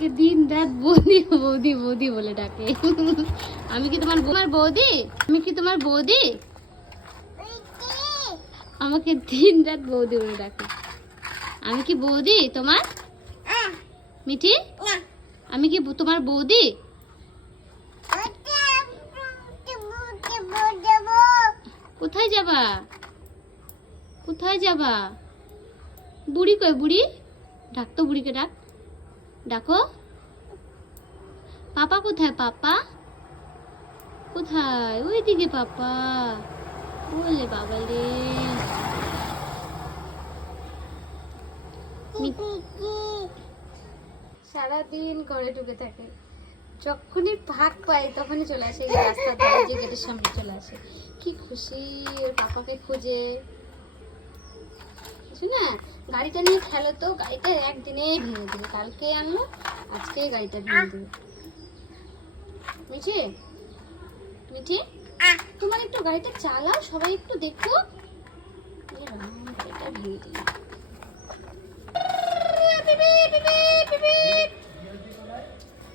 আমাকে দিন রাত বৌদি বৌদি বৌদি বলে ডাকে। আমি কি তোমার বৌদি? আমি কি তোমার বৌদি? আমাকে দিন রাত বৌদি বলে ডাকে। আমি কি বৌদি তোমার? মিঠি, আমি কি তোমার বৌদি? কোথায় যাবা? কোথায় যাবা? বুড়ি কই? বুড়ি ডাক তো, বুড়িকে ডাক, ডাকো। পাপা কোথায়? পাপা কোথায়? ওইদিকে পাপা। বলে বাবালে। সারাদিন ঘরে ঢুকে থাকে, যখনই ফাঁক পায় তখনই চলে আসে এই রাস্তার ধারে, যে গেটের সামনে চলে আসে। কি খুশি ওর পাপাকে খুঁজে। না, গাড়িটা নিয়ে খেলো তো, গাড়িটা একদিনেই ভেঙে দিবে। কালকে আনলো, আজকে গাড়িটা ভেঙে দিবে। মিঠি, মিঠি, তোমার একটু গাড়িটা চালাও, সবাই একটু দেখো। গাড়িটা ভেঙে দিল।